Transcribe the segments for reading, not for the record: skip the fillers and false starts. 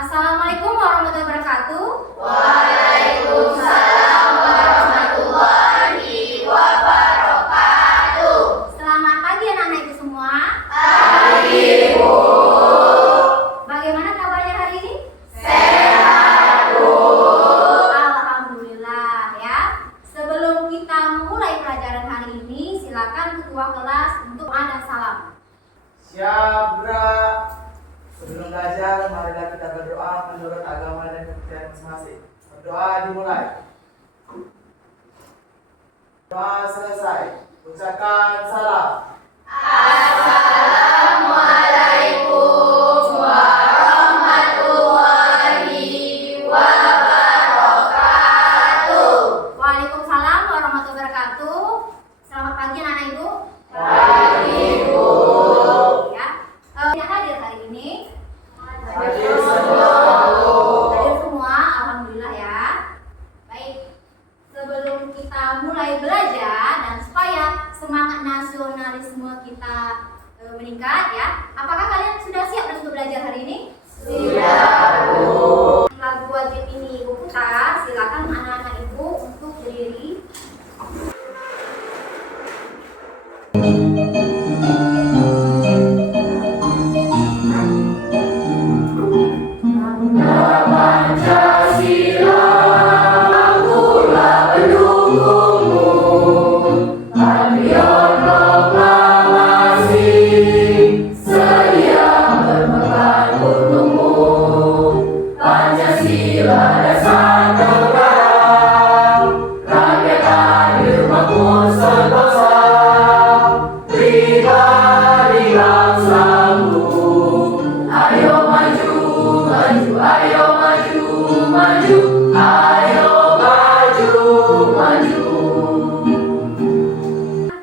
Assalamualaikum warahmatullahi wabarakatuh. Waalaikumsalam warahmatullahi wabarakatuh. Selamat pagi anak-anak Ibu semua. Pagi, Bu. Bagaimana kabarnya hari ini? Sehat, Bu. Alhamdulillah ya. Sebelum kita memulai pelajaran hari ini, silakan ketua kelas untuk doa dan salam. Siap, Bra. Sebelum belajar, marilah kita berdoa menurut agama dan kepercayaan masing-masing. Berdoa dimulai. Doa selesai. Ucapkan salam. Assalamualaikum warahmatullahi wabarakatuh. Waalaikumsalam warahmatullahi wabarakatuh. Selamat pagi anak-anak Ibu. Pagi, Bu. Ya. Yang hadir hari ini Hadir semua. hadir semua, alhamdulillah ya. Baik, sebelum kita mulai belajar dan supaya semangat nasionalisme kita meningkat ya, apakah kalian sudah siap untuk belajar hari ini? Sudah, Bu. Lagu wajib ini Ibu putar, silakan anak-anak Ibu untuk berdiri.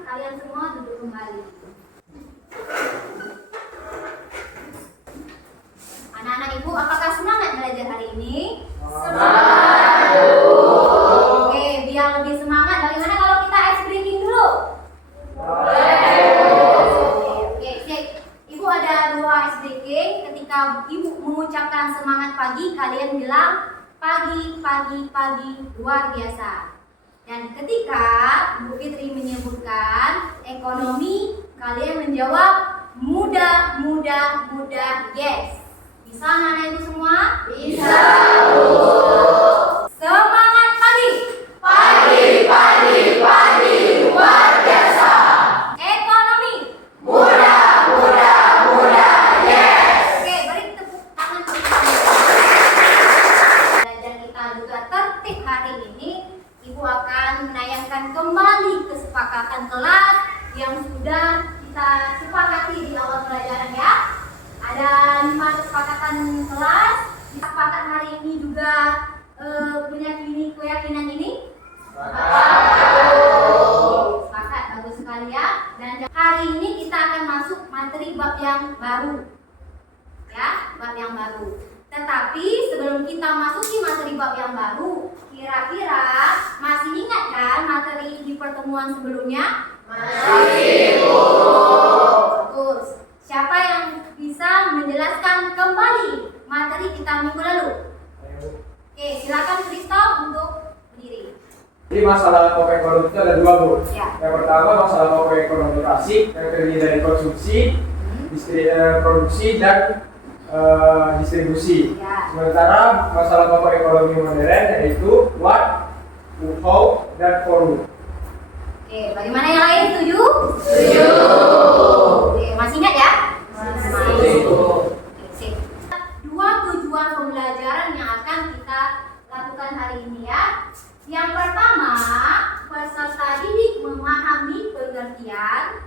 Kalian semua duduk kembali. Anak-anak Ibu, apakah semangat belajar hari ini? Oke, biar lebih semangat, bagaimana kalau kita ice breaking dulu? Oke, sip. Ibu ada dua ice breaking. Ketika Ibu mengucapkan semangat pagi, kalian bilang pagi, pagi, pagi, luar biasa. Dan ketika Bu Fitri menyebutkan ekonomi, kalian menjawab mudah, mudah, mudah, yes. Bisa anak-anak Ibu semua? Bisa, Bu. Semangat pagi! Pagi, pagi, pagi, luar biasa. Ekonomi! Mudah, mudah, mudah, yes. Oke, beri tepuk tangan untuk kami. Belajar kita juga tertib hari ini. Ibu akan menayangkan kembali kesepakatan kelas yang sudah kita sepakati di awal pelajaran ya. Ada 5 kesepakatan kelas. Kesepakatan hari ini juga punya keyakinan ini. Sepakat, bagus sekali ya. Dan hari ini kita akan masuk materi bab yang baru. Ya, bab yang baru. Tetapi sebelum kita masuki materi bab yang baru, kira-kira masih ingat kan materi di pertemuan sebelumnya? Masih, Bu. Bagus. Siapa yang bisa menjelaskan kembali materi kita minggu lalu? Oke, silakan Kristo untuk berdiri. Jadi masalah pokok ekonomi itu ada dua, Bu. Ya. Yang pertama masalah pokok ekonomi klasik yang terdiri dari konsumsi, produksi dan distribusi. Ya. Sementara masalah pokok ekonomi modern yaitu what, how, dan for. Oke, bagaimana yang lain? Setuju? Setuju. Oke, masih ingat ya? Masih. Oke, sip. Dua tujuan pembelajaran yang akan kita lakukan hari ini ya. Yang pertama, peserta didik memahami pengertian,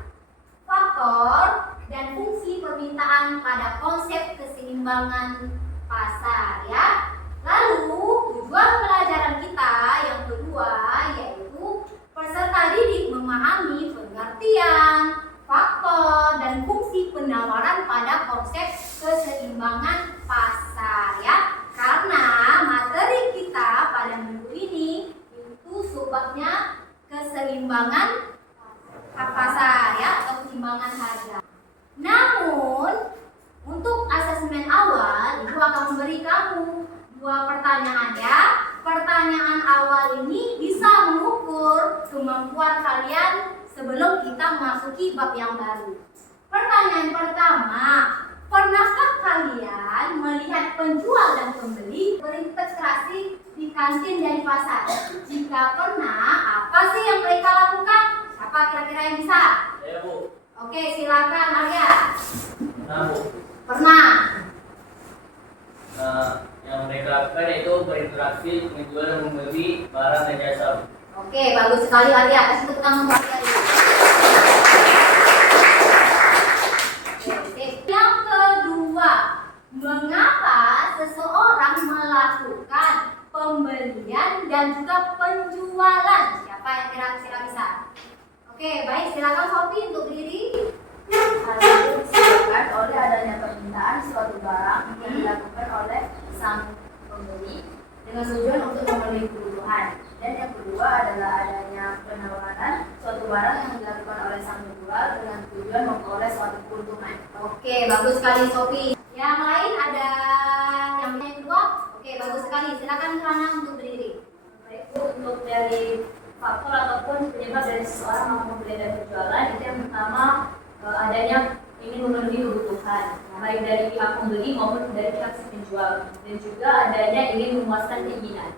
faktor, dan fungsi permintaan pada konsep keseimbangan pasar ya. Lalu tujuan pelajaran kita yang kedua yaitu peserta didik memahami pengertian, faktor, dan fungsi penawaran pada konsep keseimbangan pasar ya. Karena materi kita pada minggu ini itu subbabnya keseimbangan pasar ya, atau keseimbangan harga. Namun untuk asesmen awal, Ibu akan memberikan dua pertanyaan ya. Pertanyaan awal ini bisa mengukur kemampuan kalian sebelum kita memasuki bab yang baru. Pertanyaan pertama, pernahkah kalian melihat penjual dan pembeli berinvestasi di kantin dan di pasar? Jika pernah, apa sih yang mereka lakukan? Siapa kira-kira yang bisa? Saya, Bu. Oke, silakan Arya. Nah, Bu. Pernah. Yang mereka lakukan itu berinteraksi menjual dan membeli barang dan jasa. Oke, bagus sekali Arya. Kasih tepuk tangan buat Arya. Yang kedua, mengapa seseorang melakukan pembelian dan juga penjualan? Siapa yang kira-kira bisa? Oke, baik, silakan Sophie untuk berdiri. Hal itu disebabkan oleh adanya permintaan suatu barang yang dilakukan oleh sang pembeli dengan tujuan untuk memenuhi kebutuhan. Dan yang kedua adalah adanya penawaran suatu barang yang dilakukan oleh sang penjual dengan tujuan memperoleh suatu keuntungan. Oke, bagus sekali Sophie. Yang lain ada yang kedua? Oke, bagus sekali. Silakan Rana untuk berdiri. Baik, Bu, untuk dari faktor ataupun penyebab dari seseorang mau membeli dan berjualan, itu yang pertama adanya ingin memenuhi kebutuhan baik dari pihak pembeli maupun dari pihak si penjual, dan juga adanya ingin memuaskan keinginan.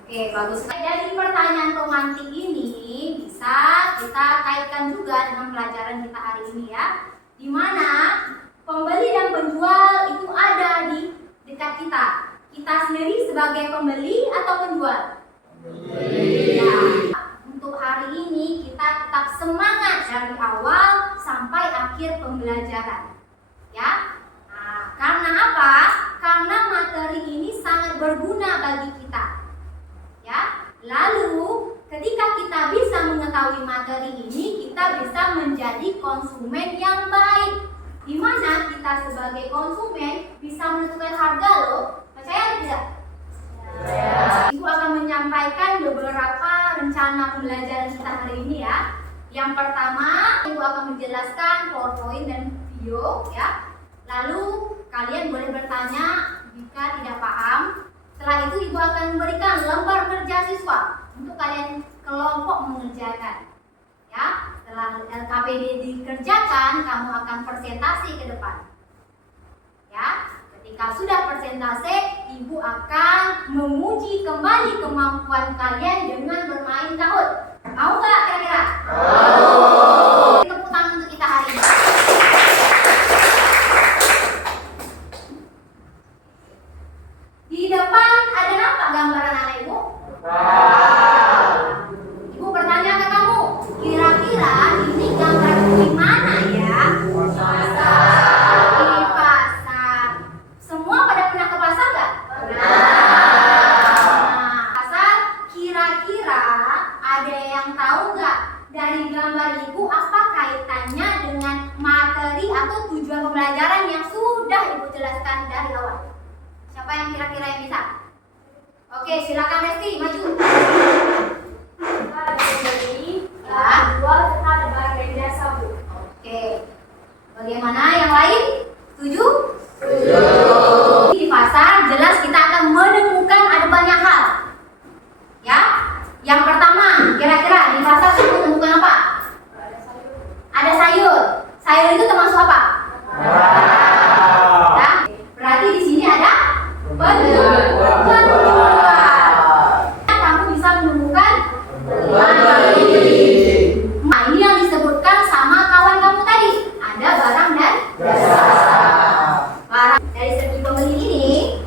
Oke, bagus sekali. Dari pertanyaan pemantik ini bisa kita kaitkan juga dengan pelajaran kita hari ini ya, di mana pembeli dan penjual itu ada di dekat kita. Kita sendiri sebagai pembeli atau penjual? Ya, untuk hari ini kita tetap semangat dari awal sampai akhir pembelajaran. Ya, nah, karena apa? Karena materi ini sangat berguna bagi kita. Ya, lalu ketika kita bisa mengetahui materi ini, kita bisa menjadi konsumen yang baik. Di mana kita sebagai konsumen bisa menentukan harga loh. Percaya atau tidak? Ibu akan menyampaikan beberapa rencana pembelajaran kita hari ini ya. Yang pertama, Ibu akan menjelaskan PowerPoint dan video ya. Lalu kalian boleh bertanya jika tidak paham. Setelah itu Ibu akan memberikan lembar kerja siswa untuk kalian kelompok mengerjakan. Ya, setelah LKPD dikerjakan, kamu akan presentasi ke depan. Ya, ketika sudah presentasi, Ibu akan menguji kembali kemampuan kalian dengan bermain kahut. Mau nggak kira-kira? Mau. Tepuk tangan untuk kita hari ini. Di depan ada nampak gambaran anak Ibu? Ibu bertanya ke kamu, kira-kira ini gambar di mana ya? Di pasar. Semua pada pernah ke pasar nggak? Nah, pasar, kira-kira ada yang tahu nggak dari gambar Ibu apa kaitannya dengan materi atau tujuan pembelajaran yang sudah Ibu jelaskan dari awal? Siapa yang kira-kira yang bisa? Oke, silakan Resti, maju. Kita ada pembeli, Ya. jual, serta ada barang dan jasa, Bu. Oke. Bagaimana yang lain? Setuju? Di pasar jelas kita akan menemukan ada banyak hal. Ya. Yang pertama, kira-kira di pasar kamu menemukan apa? Ada sayur. Ada sayur. Sayur itu termasuk apa? Ya. Berarti di sini ada penjual. Kamu bisa menemukan pembeli. Nah, ini yang disebutkan sama kawan kamu tadi. Ada barang dan barang. Dari segi pembeli ini,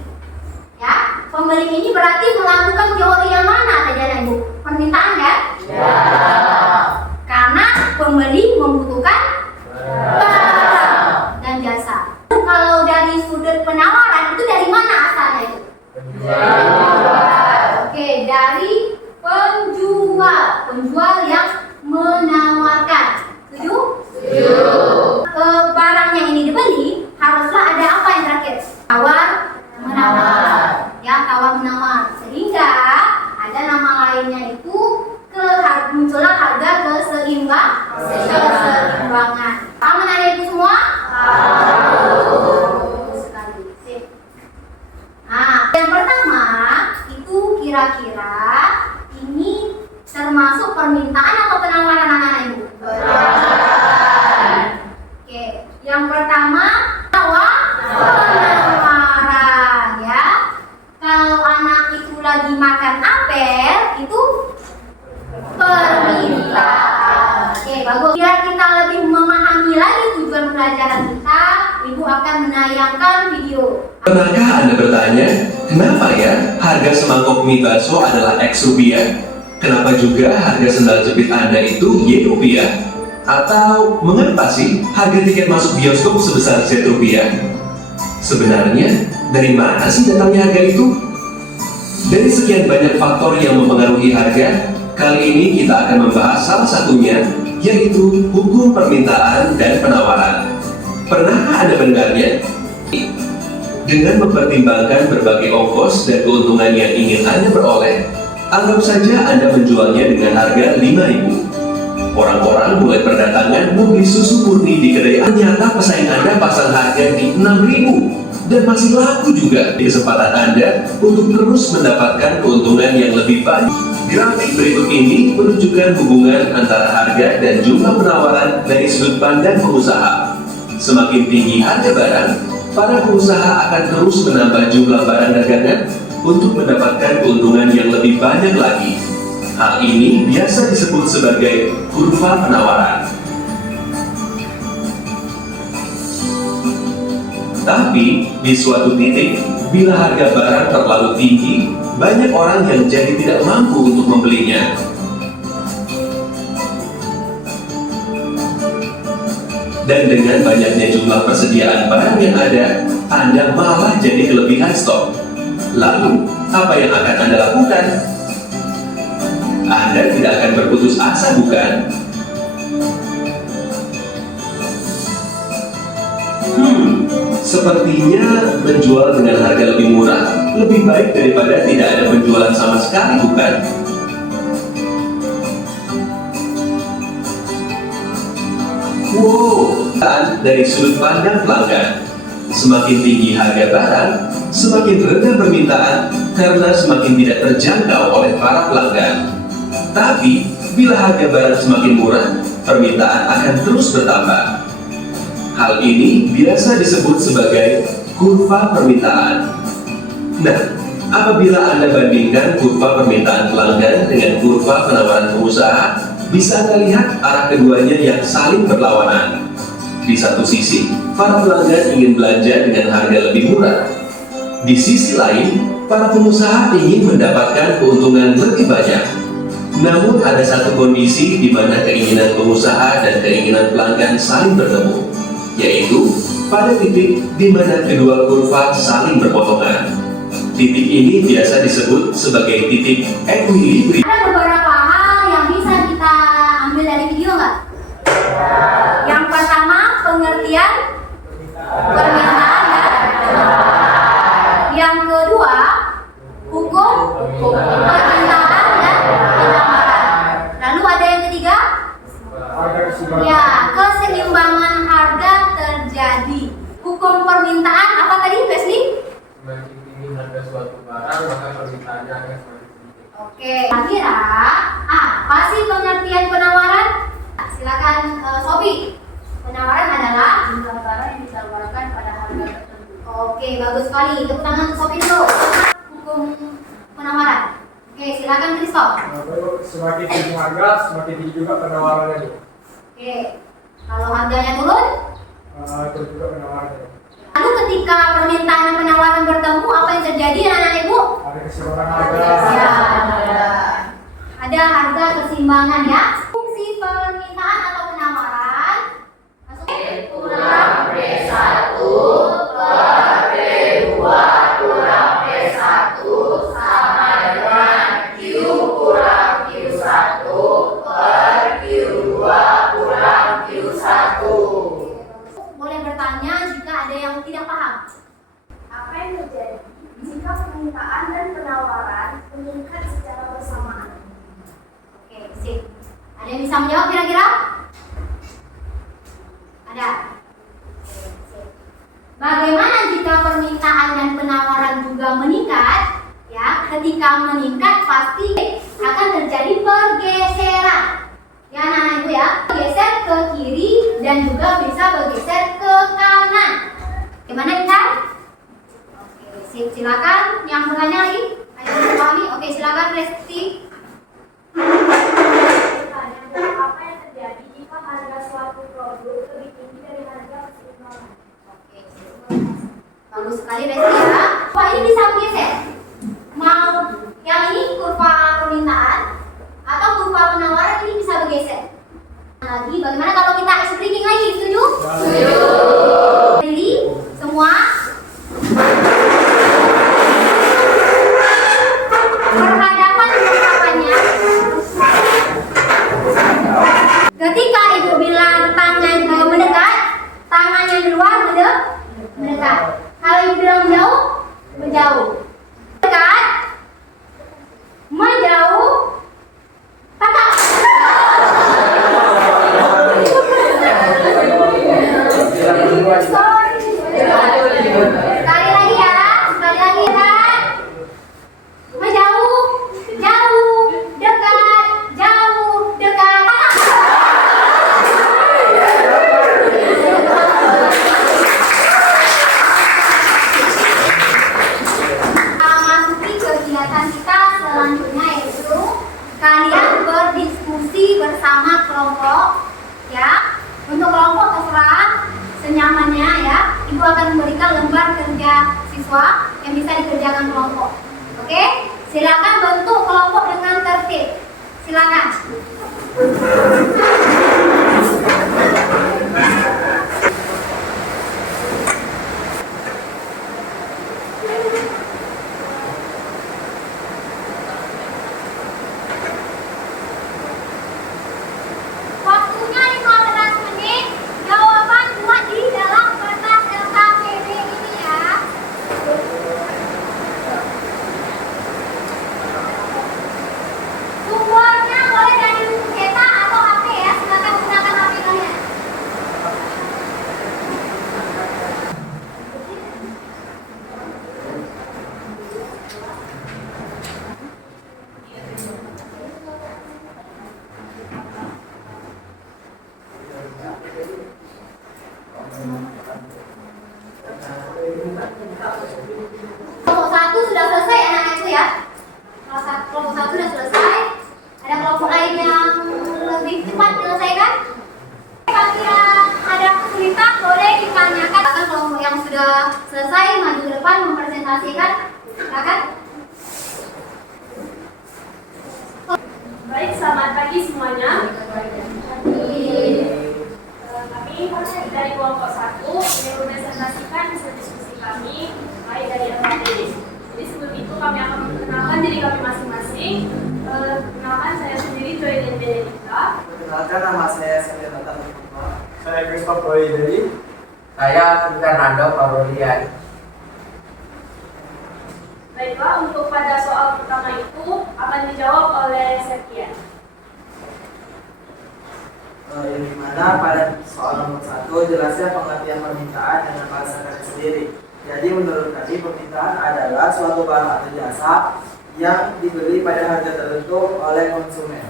ya, pembeli ini berarti melakukan teori yang mana tadi anak Ibu? Permintaan kan? Karena pembeli membutuhkan barang dan jasa. Kalau dari sudut penawaran itu dari mana asalnya itu? Oke, dari penjual. Penjual yang menawarkan. Setuju? Barang yang ini dibeli haruslah ada apa yang terakhir? Tawar menawar. Ya, tawar menawar. Sehingga ada nama lainnya itu muncullah harga keseimbangan. Paham anak Ibu semua? Bagus sekali. Sip. Nah, permintaan atau penawaran anak-anak ibu? Oke, yang pertama penawaran ya. Kalau anak itu lagi makan apel itu permintaan. Oke, bagus. Biar kita lebih memahami lagi tujuan pelajaran kita, ibu akan menayangkan video. Pernahkah Anda bertanya, kenapa ya harga semangkok mie bakso adalah X rupiah? Kenapa juga harga sendal jepit Anda itu Y rupiah? Atau mengapa sih harga tiket masuk bioskop sebesar Z rupiah? Sebenarnya, dari mana sih datangnya harga itu? Dari sekian banyak faktor yang mempengaruhi harga, kali ini kita akan membahas salah satunya, yaitu hukum permintaan dan penawaran. Pernahkah Anda mendengarnya? Dengan mempertimbangkan berbagai ongkos dan keuntungan yang ingin Anda peroleh, anggap saja Anda menjualnya dengan harga 5.000. Orang-orang mulai berdatangan membeli susu murni di kedai. Ternyata pesaing Anda pasang harga di 6.000 dan masih laku juga. Kesempatan Anda untuk terus mendapatkan keuntungan yang lebih banyak. Grafik berikut ini menunjukkan hubungan antara harga dan jumlah penawaran dari sudut pandang pengusaha. Semakin tinggi harga barang, para pengusaha akan terus menambah jumlah barang dagangan untuk mendapatkan keuntungan yang lebih banyak lagi. Hal ini biasa disebut sebagai kurva penawaran. Tapi, di suatu titik, bila harga barang terlalu tinggi, banyak orang yang jadi tidak mampu untuk membelinya. Dan dengan banyaknya jumlah persediaan barang yang ada, Anda malah jadi kelebihan stok. Lalu, apa yang akan Anda lakukan? Anda tidak akan berputus asa, bukan? Sepertinya menjual dengan harga lebih murah lebih baik daripada tidak ada penjualan sama sekali, bukan? Wow, dari sudut pandang pelanggan, semakin tinggi harga barang, semakin rendah permintaan karena semakin tidak terjangkau oleh para pelanggan. Tapi, bila harga barang semakin murah, permintaan akan terus bertambah. Hal ini biasa disebut sebagai kurva permintaan. Nah, apabila Anda bandingkan kurva permintaan pelanggan dengan kurva penawaran pengusaha, bisa Anda lihat arah keduanya yang saling berlawanan. Di satu sisi, para pelanggan ingin belanja dengan harga lebih murah. Di sisi lain, para pengusaha ingin mendapatkan keuntungan lebih banyak. Namun ada satu kondisi di mana keinginan pengusaha dan keinginan pelanggan saling bertemu, yaitu pada titik di mana kedua kurva saling berpotongan. Titik ini biasa disebut sebagai titik equilibrium. Ada beberapa hal yang bisa kita ambil dari video nggak? Yang pertama, pengertian permintaan ya. Yang kedua, hukum permintaan dan penawaran. Lalu ada yang ketiga, ya, keseimbangan harga terjadi. Hukum permintaan apa tadi, Wesley? Semakin tinggi harga suatu barang, maka permintaannya akan semakin tinggi. Oke, kira-kira apa sih pengertian penawaran? Silakan Sophie. Penawaran adalah Jumlah barang yang ditawarkan pada harga tertentu. Oke, bagus sekali. Tepuk tangan untuk Sophie dulu. Hukum penawaran. Oke, silakan Christoph. Semakin tinggi harga, semakin tinggi juga penawarannya. Oke, kalau harganya turun, Terus juga penawarannya. lalu ketika permintaan dan penawaran bertemu, apa yang terjadi anak-anak ibu? Ada keseimbangan harga. Ya, ada harga keseimbangan ya. Fungsi permintaan atau penawaran masuk kurang P1 per P2 kurang P1 sama dengan Q kurang Q1 per Q2 kurang Q1. Boleh bertanya jika ada yang tidak paham. Apa yang terjadi jika permintaan dan penawaran meningkat secara bersamaan? Oke, sip. Ada yang bisa menjawab kira-kira? Ada. Oke, sip. Bagaimana jika permintaan dan penawaran juga meningkat? Ya, ketika meningkat pasti akan terjadi pergeseran. Ya anak-anak ibu ya, bergeser ke kiri dan juga bisa bergeser ke kanan. Gimana Intan? Oke, silakan yang bertanya lagi. Ayo dipahami. Oke, silakan Resti. Apa yang terjadi jika harga suatu produk lebih tinggi dari harga keseimbangan? Oke, bagus sekali Resti ya. Wah, ini bisa bergeser. Mau yang ini kurva permintaan atau kurva penawaran ini bisa bergeser. Lagi, bagaimana kalau kita ice breaking lagi? Setuju? Setuju. Jadi, semua berhadapan hadapannya. Ketika ibu bilang tangan mendekat, tangannya di luar mendekat. Kalau ibu bilang jauh, menjauh. Dekat, menjauh, patah. Sekali lagi ya, sekali lagi ya. Menjauh, jauh, dekat, jauh, dekat, patah. Masuki kegiatan kita selanjutnya yaitu kalian berdiskusi bersama kelompok ya. Untuk kelompok terserah senyamannya ya. Ibu akan memberikan lembar kerja siswa yang bisa dikerjakan kelompok. Oke? Silakan bentuk kelompok dengan tertib. Silakan. Waktunya 15 menit. Jawaban muat di dalam kertas LKPD ini ya. Sumbernya boleh dari buku cetak atau HP ya. Silakan gunakan HP kalian. Kelompok 1 sudah selesai anak-anakku ya. Kelompok 1 sudah selesai. Ada kelompok lain yang lebih cepat menyelesaikan? Apabila ada kesulitan boleh ditanyakan. Akan kelompok yang sudah selesai maju ke depan mempresentasikan. Silakan. Baik, selamat pagi semuanya. Kami dari kelompok 1 ingin mempresentasikan hasil diskusi kami baik dari LKPD. Jadi sebelum itu kami akan memperkenalkan diri kami masing-masing. Perkenalkan saya sendiri Joy dan Benedita. Perkenalkan nama saya Selena Tata. Saya Christopher dari Saya Fernando Parolian. Baiklah, untuk pada soal pertama itu akan dijawab oleh Septian. Yang dimana pada soal nomor 1 jelasnya pengertian permintaan dengan bahasa kalian sendiri. Jadi menurut kami permintaan adalah suatu barang atau jasa yang dibeli pada harga tertentu oleh konsumen.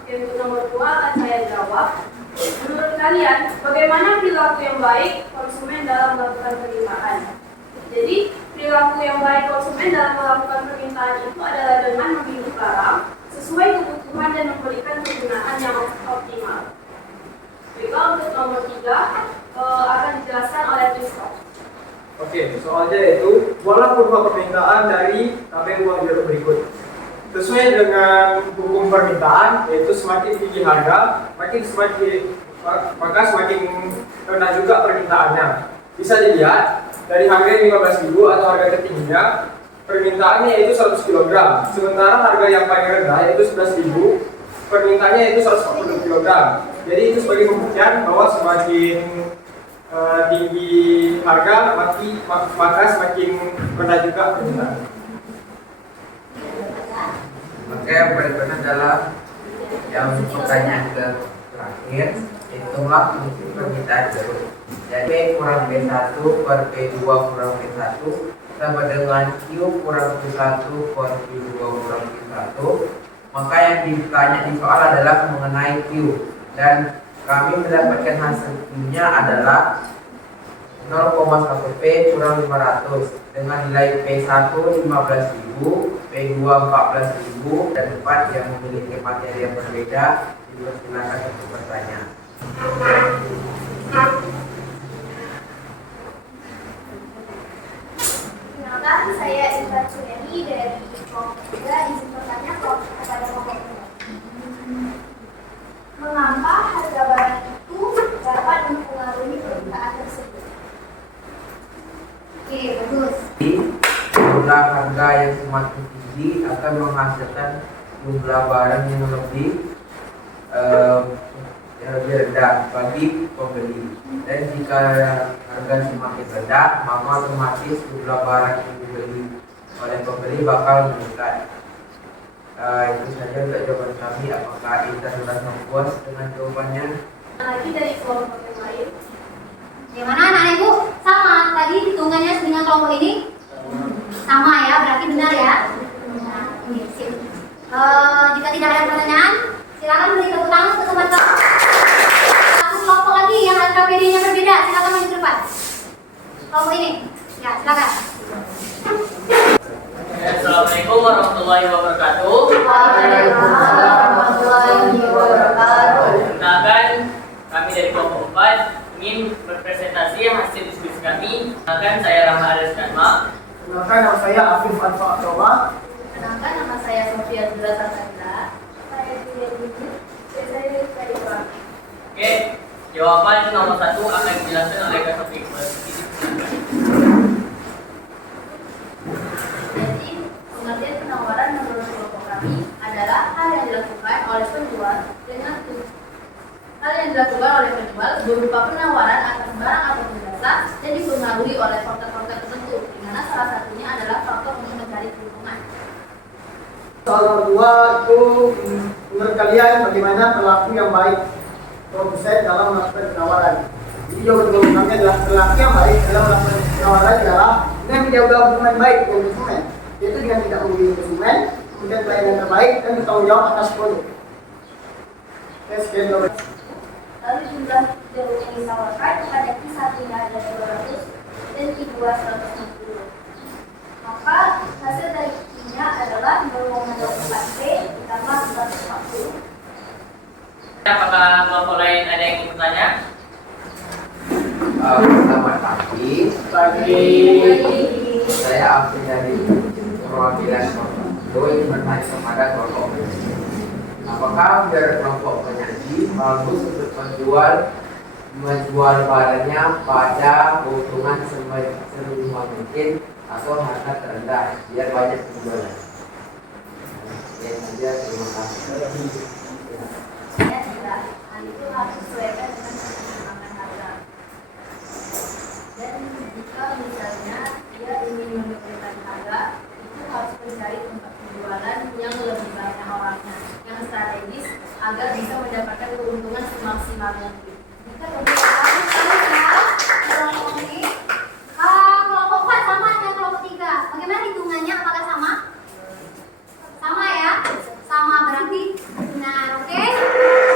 Oke, untuk nomor 2 akan saya jawab. Menurut kalian, bagaimana perilaku yang baik konsumen dalam melakukan permintaan? Jadi, perilaku yang baik konsumen dalam melakukan permintaan itu adalah dengan memilih barang sesuai kebutuhan dan memberikan penggunaan yang optimal. Baiklah, untuk nomor 3 akan dijelaskan oleh Christoph. Oke, soalnya itu buatlah kurva permintaan dari tabel uang jeruk berikut. Sesuai dengan hukum permintaan, yaitu semakin tinggi harga, maka semakin rendah juga permintaannya. Bisa dilihat dari harga 15.000 atau harga tertingginya, permintaannya yaitu 100 kg. Sementara harga yang paling rendah yaitu 11.000, permintaannya yaitu 140 kg. Jadi itu sebagai pembuktian bahwa semakin tinggi harga, maka semakin rendah juga permintaan. Oke, berikutnya adalah yang pertanyaan terakhir, hitunglah fungsi permintaan jeruk. Jadi P kurang B1 per P2 kurang P1 sama dengan Q kurang Q1 per Q2 kurang Q1, maka yang ditanya di soal adalah mengenai Q, dan kami mendapatkan hasil Q-nya adalah 0,1 P kurang 500 dengan nilai P1 15.000, P2 14.000, dan 4 yang memiliki materi yang berbeda. Silakan untuk bertanya. Perkenalkan, saya Iva Suryani dari kelompok 3. Izin bertanya kepada kelompok 3. Mengapa harga barang itu dapat mempengaruhi permintaan tersebut? Oke, bagus. Jumlah harga yang semakin tinggi akan menghasilkan jumlah barang yang lebih rendah bagi pembeli, dan jika harga semakin rendah maka otomatis jumlah barang yang dibeli oleh pembeli bakal meningkat. Itu saja untuk jawaban kami. Apakah Intan sudah puas dengan jawabannya? Lagi dari kelompok yang lain. Gimana anak ibu? Sama tadi hitungannya dengan kelompok ini? Sama ya, berarti benar ya? Nah, ini sip. Jika tidak ada pertanyaan, silakan beri tepuk tangan untuk teman-teman. Satu kelompok lagi yang LKPD-nya berbeda, silakan maju ke depan. Kelompok ini, ya silakan. Assalamualaikum warahmatullahi wabarakatuh. Waalaikumsalam warahmatullahi wabarakatuh. Perkenalkan, kami dari kelompok 4 ingin berpresentasi hasil diskusi kami. Perkenalkan, saya Rahma Aris Kanma. Kenalkan, nama saya Afif Alfa Akroba. Perkenalkan, nama saya Sofia Zura Sasandra. Saya Julia Budi. Saya Rizka Iwa. Oke, jawaban nomor 1 akan dijelaskan oleh Kak Taufik. Jadi, pengertian penawaran menurut kelompok kami adalah hal yang dilakukan oleh penjual berupa penawaran atas barang atau jasa dan dipengaruhi oleh faktor-faktor tertentu, di mana salah satunya adalah faktor untuk mencari keuntungan. Soal nomor 2 itu, menurut kalian bagaimana perilaku yang baik produsen dalam melakukan penawaran? Jadi jawaban kami adalah perilaku yang baik dalam melakukan penawaran adalah dengan menjaga hubungan baik dengan konsumen, yaitu dengan tidak merugikan konsumen, kemudian pelayanan terbaik, dan bertanggung jawab atas produk. Sekian jawaban. Lalu jumlah jeruk yang ditawarkan pada Q1-nya adalah 200 dan Q2 150. Maka hasil dari Q-nya adalah 0,24 P ditambah 140. Apakah kelompok lain ada yang ingin bertanya? Selamat pagi. Saya Afif dari perwakilan kelompok 2 ingin bertanya kepada kelompok ini. Apakah dari kelompok penyaji bagus untuk menjual barangnya pada keuntungan seminimal mungkin atau harga terendah biar banyak penjualan? Ya saja, terima kasih. Saya tidak, hal itu harus disesuaikan dengan perkembangan harga. Dan jika misalnya dia ingin menurunkan harga, itu harus mencari tempat penjualan yang lebih banyak orangnya, yang strategis agar bisa mendapatkan keuntungan semaksimal mungkin. Jika lebih Kelompok ini, kelompok 4 sama dengan kelompok 3. Bagaimana hitungannya? Apakah sama? Sama ya? Sama berarti benar, oke?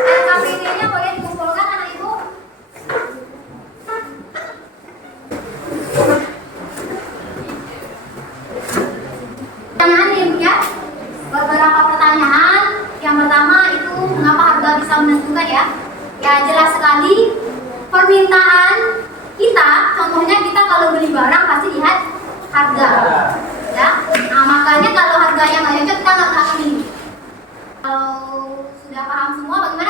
LKPD-nya boleh dikumpulkan anak ibu? Pertanyaan nih ya, beberapa pertanyaan. Yang pertama itu mengapa harga bisa menentukan ya? Ya jelas sekali permintaan kita, contohnya kita kalau beli barang pasti lihat harga, ya. Nah makanya kalau harganya nggak cocok kita nggak akan beli. Kalau sudah paham semua, bagaimana